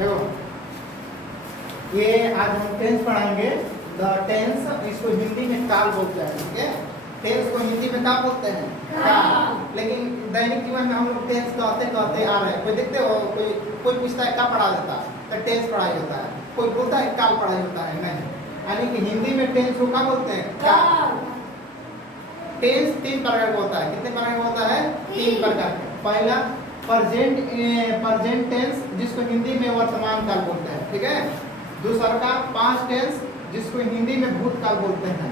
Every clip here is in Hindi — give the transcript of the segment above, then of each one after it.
देखो ये आज हम टेंस पढ़ाएंगे। द टेंस, इसको हिंदी में काल बोलते हैं, ठीक है। टेंस को हिंदी में क्या बोलते हैं? काल। लेकिन दैनिक जीवन में हम लोग टेंस कहते कहते आ रहे हैं। कोई देखते हो, कोई पूछता है क्या पढ़ा जाता है, तो टेंस पढ़ाई होता है। कोई बोलता है काल पढ़ाई होता है, नहीं। यानी कि हिंदी में टेंस को क्या बोलते हैं? काल। टेंस 3 प्रकार का होता है। कितने प्रकार का होता है? 3 प्रकार का। पहला प्रेजेंट टेंस, जिसको हिंदी में वर्तमान काल बोलते हैं, ठीक है। दूसरा का पास्ट टेंस, जिसको हिंदी में भूतकाल बोलते हैं।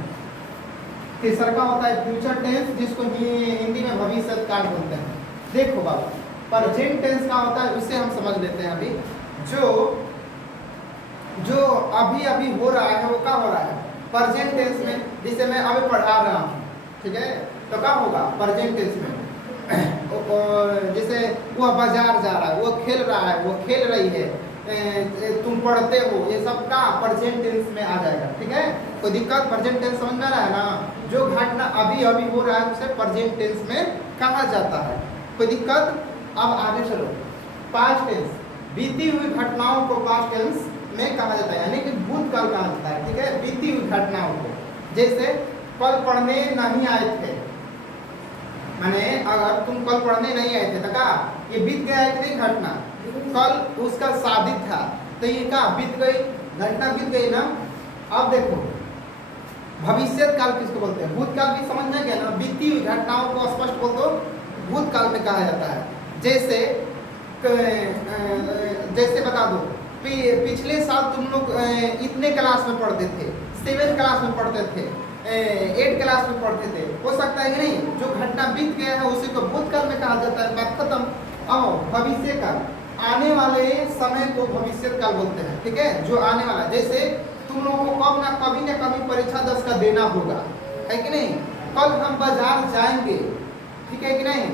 तीसरा का होता है फ्यूचर टेंस, जिसको हिंदी में भविष्य काल बोलते हैं। देखो बाबा, प्रेजेंट टेंस का होता है, उससे हम समझ लेते हैं। अभी जो अभी अभी हो रहा है वो क्या हो रहा है? प्रेजेंट टेंस में। जिसे मैं अभी पढ़ा रहा हूँ, ठीक है, तो क्या होगा प्रेजेंट टेंस में? जैसे वो बाजार जा रहा है, वो खेल रहा है, वो खेल रही है, तुम पढ़ते हो, ये सब का प्रेजेंट टेंस में आ जाएगा, ठीक है। कोई दिक्कत? प्रेजेंट टेंस समझ में आ रहा है ना? जो घटना अभी अभी हो रहा है उसे प्रेजेंट टेंस में कहा जाता है। कोई दिक्कत? अब आगे चलो। पास्ट टेंस, बीती हुई घटनाओं को पास्ट टेंस में कहा जाता है, यानी कि भूतकाल कहा जाता है, ठीक है, बीती हुई घटनाओं को। जैसे कल पढ़ने नहीं आए थे, माने अगर तुम कल पढ़ने नहीं आए थे तो क्या ये बीत गया है कि नहीं? घटना कल उसका शादी था, तो ये क्या बीत गई? घटना बीत गई ना। अब देखो भविष्य काल किसको बोलते हैं? भूतकाल भी समझ में गया ना। बीती हुई घटनाओं को स्पष्ट बोल दो, भूतकाल में कहा जाता है। जैसे बता दो, पिछले साल तुम लोग इतने क्लास में पढ़ते थे, 7th क्लास में पढ़ते थे, 8th क्लास में पढ़ते थे। हो सकता है कि नहीं? जो घटना बीत गया है उसी को भूतकाल में कहा जाता है। बात खत्म। अब भविष्य काल, आने वाले समय को भविष्य काल बोलते हैं, ठीक है। जो आने वाला, जैसे तुम लोगों को कभी ना कभी परीक्षा 10 का देना होगा, है कि नहीं? कल हम बाजार जाएंगे, ठीक है कि नहीं?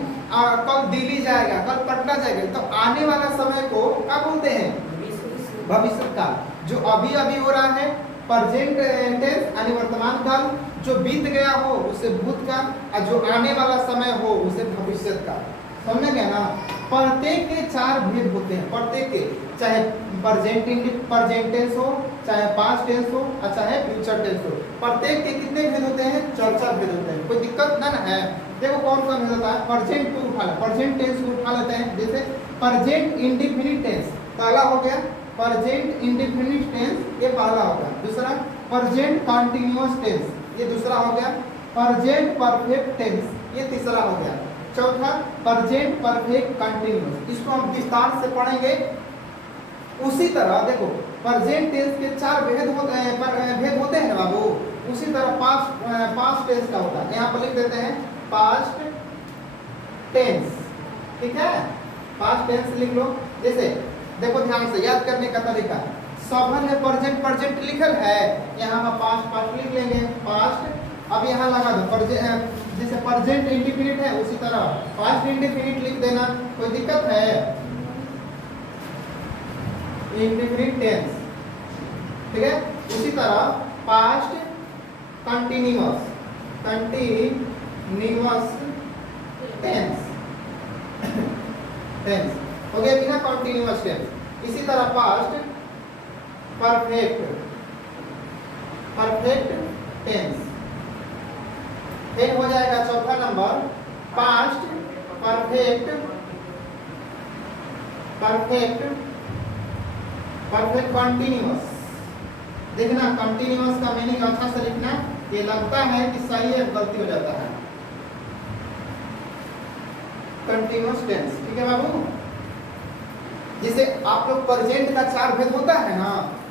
कल दिल्ली जाएगा, कल पटना जाएगा, तो आने वाला समय को क्या बोलते हैं? भविष्य काल। जो अभी अभी हो रहा है प्रेजेंट टेंस यानी वर्तमान काल, जो बीत गया हो उसे भूतकाल, और जो आने वाला समय हो उसे भविष्य काल। समझ गया ना? प्रत्येक के 4 भेद होते हैं। प्रत्येक के, चाहे प्रेजेंट टेंस हो, चाहे पास्ट टेंस हो, और चाहे फ्यूचर टेंस हो, प्रत्येक के कितने भेद होते हैं? 4 भेद होते हैं। कोई दिक्कत ना है? देखो कौन कौन होता है। प्रेजेंट को उठा, प्रेजेंट टेंस को उठा लेते हैं। जैसे प्रेजेंट इंडेफिनिट टेंस पहला हो गया, प्रेजेंट इंडेफिनिट टेंस ये पहला हो गया। दूसरा प्रेजेंट कंटीन्यूअस टेंस ये दूसरा हो गया। प्रेजेंट परफेक्ट टेंस ये तीसरा हो गया। चौथा प्रेजेंट परफेक्ट कंटीन्यूअस, इसको हम विस्तार से पढ़ेंगे। उसी तरह देखो प्रेजेंट टेंस के 4 भेद होते हैं ना बाबू। उसी तरह पास्ट टेंस का होता है। यहाँ पर लिख देते हैं पास्ट टेंस, ठीक है। पास्ट टेंस लिख लो। जैसे देखो ध्यान से याद करने का तरीका, सभन में प्रेजेंट लिखल है, यहाँ हम पास्ट लिख लेंगे, पास्ट। अब यहाँ लगा दो जैसे प्रेजेंट इंडेफिनिट है उसी तरह पास्ट इंडेफिनिट लिख देना। कोई दिक्कत है? इंडेफिनिट टेंस, ठीक है। उसी तरह पास्ट कंटीन्यूअस टेंस हो गया बिना कंटीन्यूअस टेंस। इसी तरह पास्ट परफेक्ट टेंस फिर हो जाएगा। चौथा नंबर पास्ट परफेक्ट कंटीन्यूअस। देखना कंटीन्यूअस का मीनिंग अच्छा से लिखना। ये लगता है कि सही है, गलती हो जाता है। कंटीन्यूअस टेंस, ठीक है बाबू। जैसे आप लोग प्रेजेंट का 4 भेद होता है ना,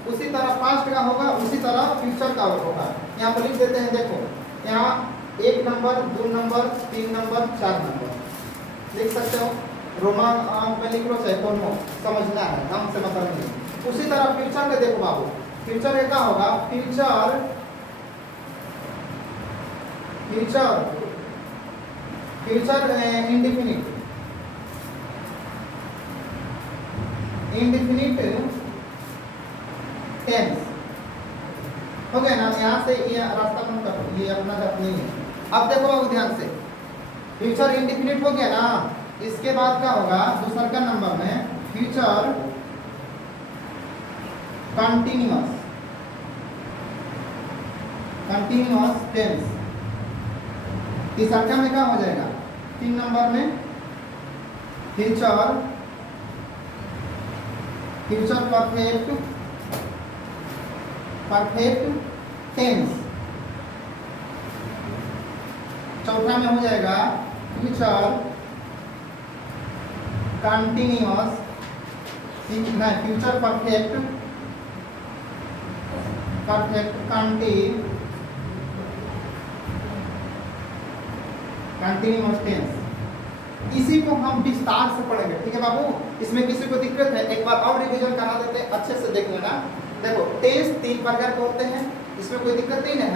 उसी तरह पास्ट का होगा, उसी तरह फ्यूचर का होगा। यहाँ पर लिख देते हैं। देखो यहाँ 1 नंबर, 2 नंबर, 3 नंबर, 4 नंबर लिख सकते हो। रोमान में लिख लो, चाहे कौन हो, समझना है, नाम से मतलब नहीं। उसी तरह फ्यूचर में देखो बाबू, फ्यूचर में क्या होगा? फ्यूचर इंडेफिनिट टेंस हो गया ना। यहाँ से ये रास्ता बंद कर दो, ये अपना जब नहीं है। अब देखो बाबू ध्यान से, फ्यूचर इंडेफिनिट हो गया ना। इसके बाद क्या होगा? दूसरा का नंबर में फ्यूचर कंटिन्यूअस टेंस। तीसरा में क्या हो जाएगा? 3 नंबर में फ्यूचर परफेक्ट टेंस। चौथा में हो जाएगा future continuous, future perfect continuous tense. इसी को हम विस्तार से पढ़ेंगे, ठीक है बाबू? इसमें किसी को दिक्कत है एक बार और रिवीजन करा देते हैं, अच्छे से देख लेना। देखो टेंस 3 प्रकार के होते हैं, इसमें कोई दिक्कत नहीं है।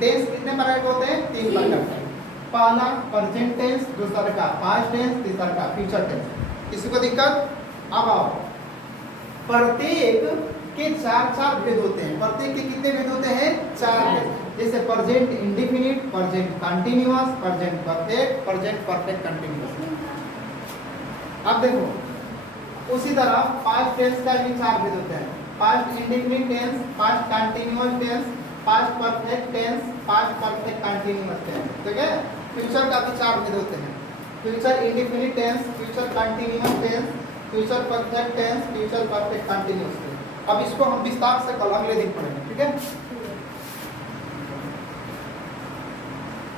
टेंस कितने प्रकार के होते हैं? 3 प्रकार के। पहला प्रेजेंट टेंस, दूसरा का पास्ट टेंस, तीसरा का फ्यूचर टेंस। किसी को दिक्कत? अब आओ, प्रत्येक के 4 भेद होते हैं। प्रत्येक के कितने भेद होते हैं? 4 भेद। जैसे present indefinite, present continuous, present perfect continuous. अब देखो उसी तरह पास्ट टेंस का भी 4 भेद होते हैं। Past indefinite tense, past continuous tense, past perfect tense, past perfect continuous tense, ठीक है? फ्यूचर का भी 4 भेद होते हैं। Future indefinite tense, future continuous tense, future perfect tense, future perfect continuous tense. अब इसको हम विस्तार से कल अगले दिन पढ़ेंगे, ठीक है?